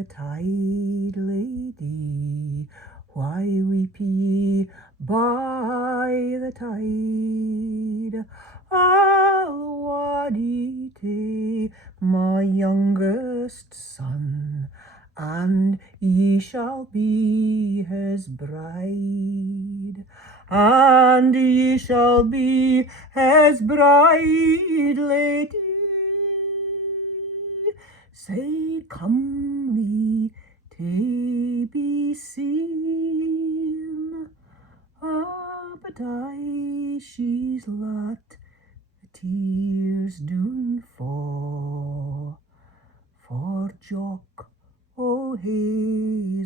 the tide, lady? Why weep ye by the tide? I'll waddy to my youngest son, and ye shall be his bride. And ye shall be his bride, lady. Sae comely to be seen, but she's let the tears doon fall for Jock o' Hazeldean.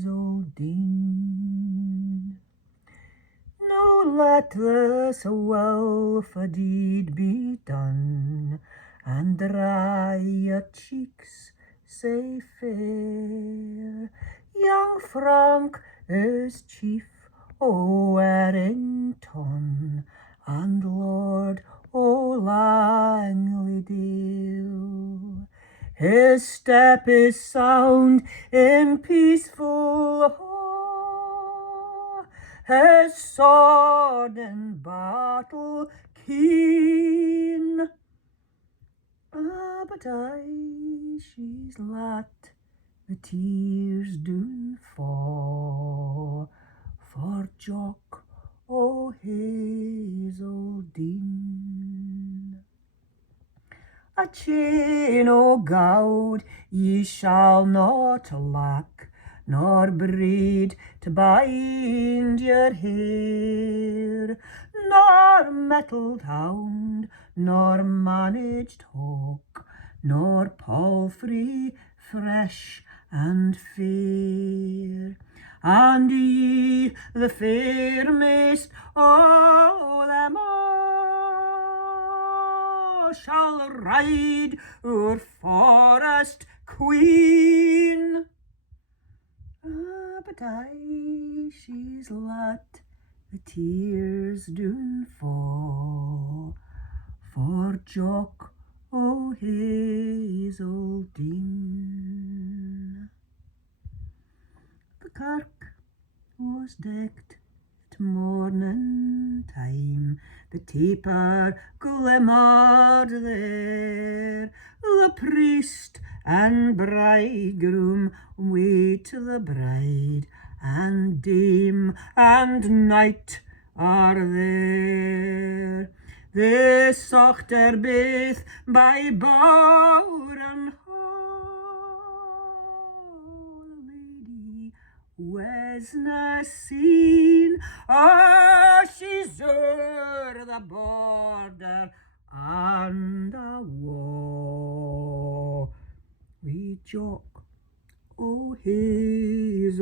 Now let this willfu deed be done, and dry your cheeks sae fair. Young Frank is chief o' Errington, and lord o' Langleydale. His step is sound in peacefull his sword in battle keen. But she's let the tears doon fall for Jock o' Hazeldean. A chain o' gowd ye shall not lack, nor braid to bind your hair, nor mettled hound, nor managed hawk, nor palfrey fresh and fair. And ye, the fairest o' them all, shall ride o'er forest queen. But she's let the tears doon fall for Jock o' Hazeldean. The kirk was decked at morning time, the taper glimmered there, the priest and bridegroom wait the bride, and dame and knight are there. They sought her baith by bower and hall, the lady wasna seen. She's o'er the border and a wall, wi' Jock o' Hazeldean.